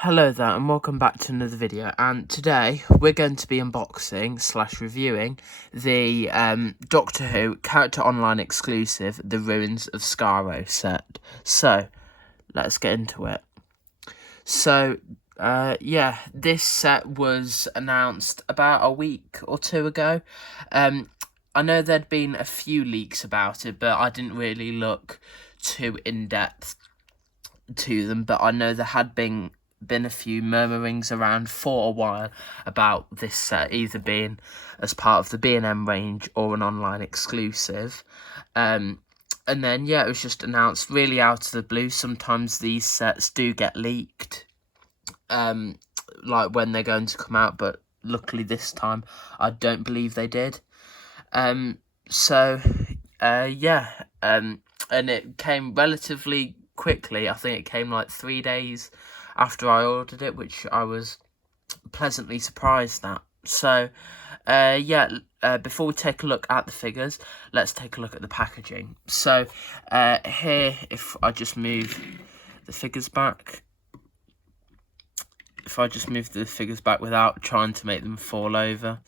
Hello there and welcome back to another video, and today we're going to be unboxing / reviewing the Doctor Who character online exclusive The Ruins of Skaro set. So let's get into it. So yeah, this set was announced about a week or two ago. I know there'd been a few leaks about it, but I didn't really look too in-depth to them, but I know there had been a few murmurings around for a while about this set either being as part of the B&M range or an online exclusive. And then, yeah, it was just announced really out of the blue. Sometimes these sets do get leaked, like when they're going to come out, but luckily this time I don't believe they did. And it came relatively quickly. I think it came like 3 days after I ordered it, which I was pleasantly surprised at. So, before we take a look at the figures, let's take a look at the packaging. So, here, if I just move the figures back, without trying to make them fall over,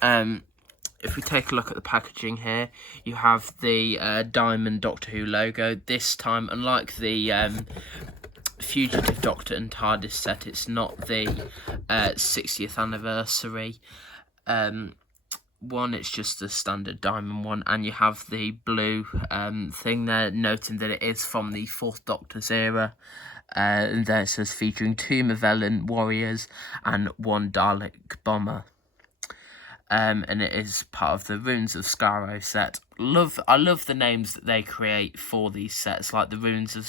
if we take a look at the packaging here, you have the Diamond Doctor Who logo. This time, unlike the Fugitive Doctor and TARDIS set, it's not the 60th anniversary one, it's just the standard diamond one, and you have the blue thing there, noting that it is from the 4th Doctor's era. And there it says featuring 2 Mavellan warriors and 1 Dalek bomber. And it is part of the Ruins of Skaro set. I love the names that they create for these sets, like the Ruins of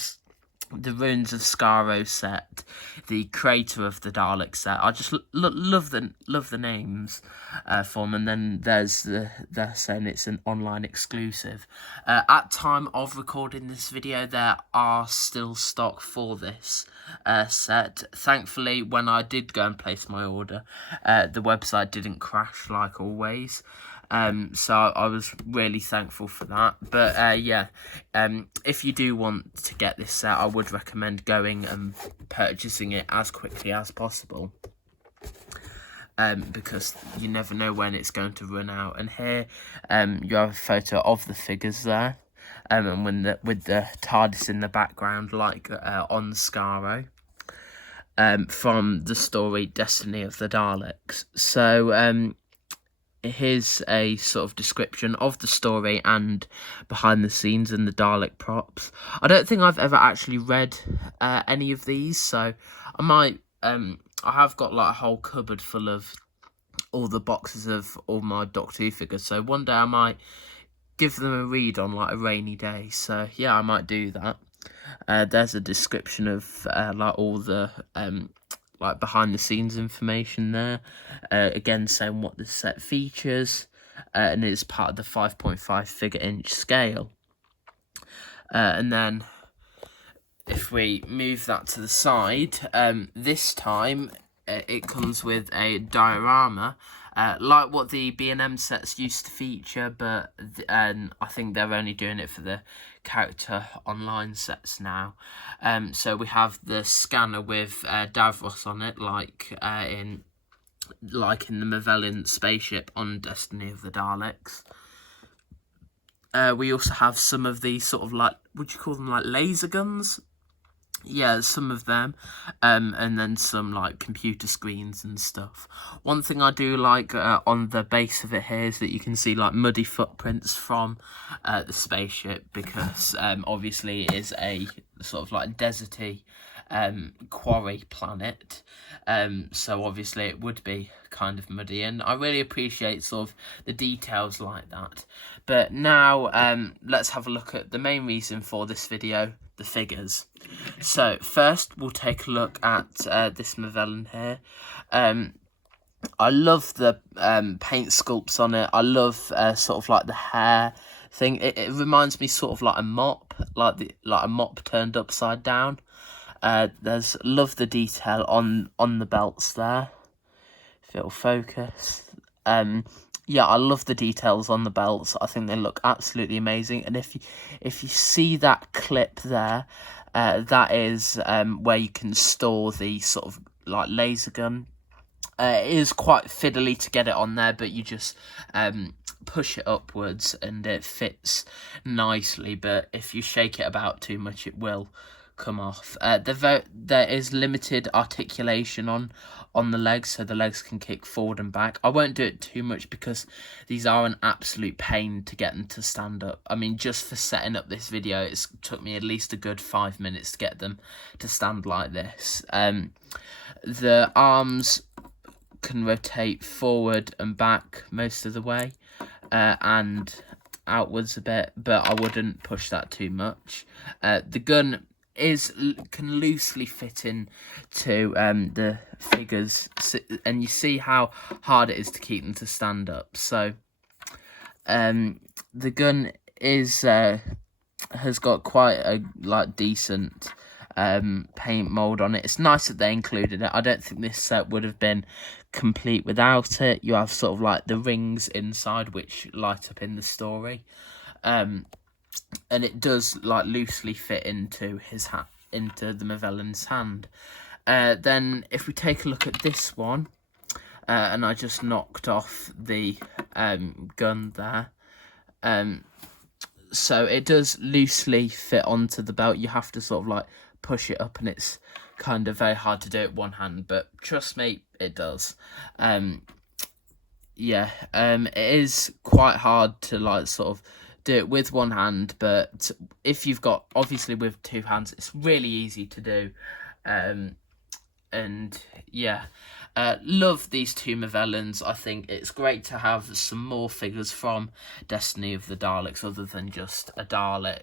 Skaro set, the Crater of the Dalek set. I just love the names for them. And then there's they're saying it's an online exclusive. At time of recording this video, there are still stock for this set. Thankfully, when I did go and place my order, the website didn't crash like always. So I was really thankful for that. But if you do want to get this set, I would recommend going and purchasing it as quickly as possible, because you never know when it's going to run out. And here you have a photo of the figures there, and with the TARDIS in the background, like on Skaro, from the story Destiny of the Daleks. So here's a sort of description of the story and behind the scenes and the Dalek props. I don't think I've ever actually read any of these, so I might. I have got like a whole cupboard full of all the boxes of all my Doctor Who figures, so one day I might give them a read on like a rainy day. So yeah, I might do that. There's a description of like all the like behind the scenes information there, again saying what the set features, and it's part of the 5.5 figure inch scale. And then if we move that to the side, this time it comes with a diorama, like what the B&M sets used to feature, but I think they're only doing it for the character online sets now. So we have the scanner with Davros on it, like in the Mavellan spaceship on Destiny of the Daleks. We also have some of these sort of like, would you call them like laser guns? Yeah, some of them, and then some like computer screens and stuff. One thing I do like on the base of it here is that you can see like muddy footprints from the spaceship, because obviously it is a sort of like deserty quarry planet, so obviously it would be kind of muddy, and I really appreciate sort of the details like that. But now let's have a look at the main reason for this video, the figures. So first we'll take a look at this Mavellan here. I love the paint sculpts on it. I love sort of like the hair thing. It reminds me sort of like a mop, like a mop turned upside down. Love the detail on the belts there, if it'll focus. yeah, I love the details on the belts. I think they look absolutely amazing. And if you see that clip there, that is where you can store the sort of like laser gun. It is quite fiddly to get it on there, but you just push it upwards and it fits nicely. But if you shake it about too much, it will come off. There is limited articulation on the legs, so the legs can kick forward and back. I won't do it too much because these are an absolute pain to get them to stand up. I mean, just for setting up this video, it's took me at least a good 5 minutes to get them to stand like this. The arms can rotate forward and back most of the way, and outwards a bit, but I wouldn't push that too much. The gun can loosely fit in to the figures, and you see how hard it is to keep them to stand up. So the gun has got quite a decent paint mold on it. It's nice that they included it. I don't think this set would have been complete without it. You have sort of like the rings inside which light up in the story, and it does like loosely fit into his hat, into the Mavellan's hand. Then if we take a look at this one, and I just knocked off the gun there, so it does loosely fit onto the belt. You have to sort of like push it up, and it's kind of very hard to do it one hand, but trust me, it does. It is quite hard to like sort of do it with one hand, but if you've got, obviously with two hands, it's really easy to do. Love these two Mavellans. I think it's great to have some more figures from Destiny of the Daleks other than just a Dalek,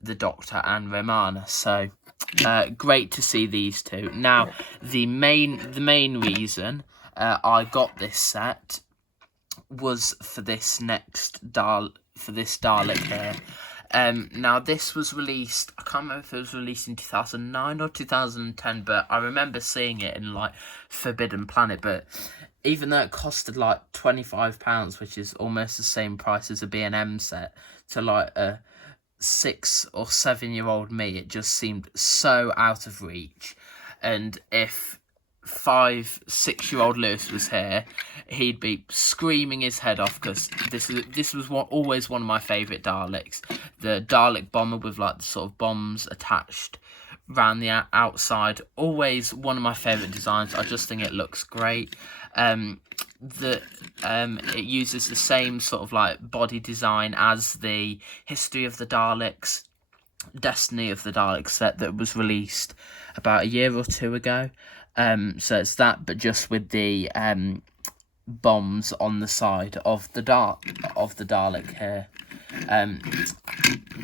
the Doctor and Romana. So great to see these two. Now the main reason I got this set was for this Dalek here. Now this was released, I can't remember if it was released in 2009 or 2010, but I remember seeing it in like Forbidden Planet. But even though it costed like £25, which is almost the same price as a B&M set, to like a 6 or 7 year old me, it just seemed so out of reach. And if 5-6 year old Lewis was here, he'd be screaming his head off, because this was always one of my favourite Daleks. The Dalek bomber with like the sort of bombs attached around the outside, always one of my favourite designs. I just think it looks great. It uses the same sort of like body design as the History of the Daleks, Destiny of the Daleks set that was released about a year or two ago. So it's that, but just with the bombs on the side of the Dalek here.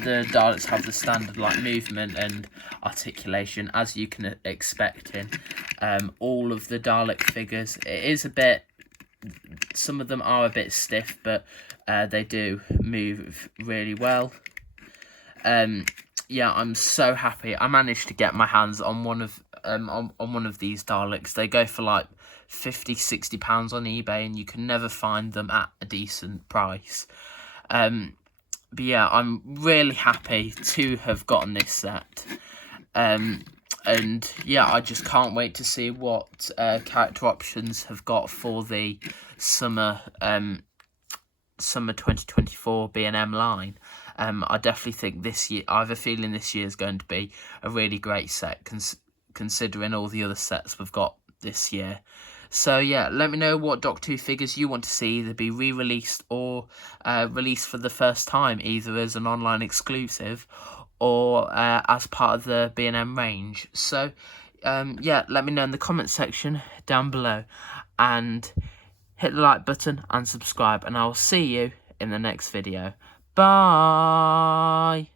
The Daleks have the standard like movement and articulation as you can expect in all of the Dalek figures. It is a bit, some of them are a bit stiff, but they do move really well. I'm so happy I managed to get my hands on one of these Daleks. They go for like £50-60 on eBay, and you can never find them at a decent price. I'm really happy to have gotten this set. I just can't wait to see what character options have got for the summer 2024 B&M line. I definitely think this year, I have a feeling this year is going to be a really great set, considering all the other sets we've got this year. So yeah, let me know what Doctor Who figures you want to see either be re-released or released for the first time, either as an online exclusive or as part of the B&M range. So let me know in the comment section down below, and hit the like button and subscribe, and I will see you in the next video. Bye!